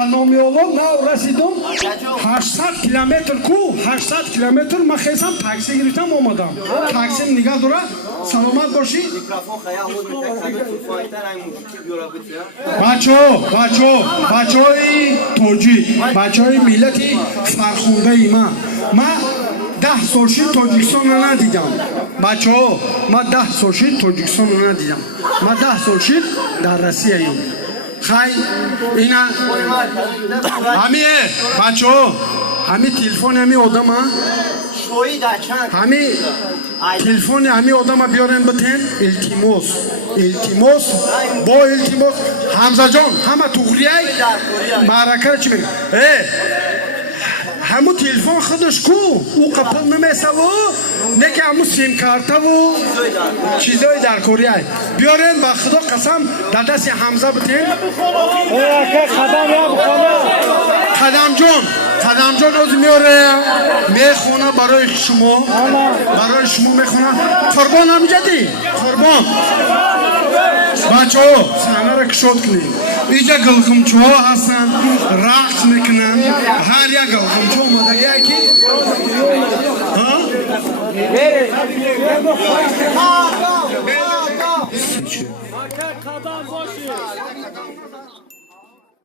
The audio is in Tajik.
ба номи Аллоҳ нав расидум 800 километр ку 800 километр ма хесам такси гирифтам омадам. Такси нигоҳ дора. Саломат бошӣ. Бачаҳои тоҷик, бачаҳои миллати фархундаи ма 10 сол шид Тоҷикистонро надидам. Бачаҳо, ма 10 сол шид Тоҷикистонро надидам. Ма 10 сол шид дар Россияюм. Хай, ина ҳами бачаҳо, ҳами телефони ҳами одама, ҳами телефони ҳами одама биёрен битен. Илтимос, бо илтимос. Ҳамзаҷон, ҳама туғрияй маъракаро чӣ мегӯ? ҳаму телефон худаш ку ӯ қапл намесаву неки ҳаму симкартаву чизои дар корияй биёрен ба худо қасам дар дасти Ҳамза битен. қадамҷон оз меёре мехона барои шумо мехона. Қурбон намиҷади қурбон бачаҳо саҳнаро кушод кунед. Иҷа гилғимчуҳо ҳастанд, рақс мекунанд. ҳар як гилғимчу омадагие ки Qadam boşı.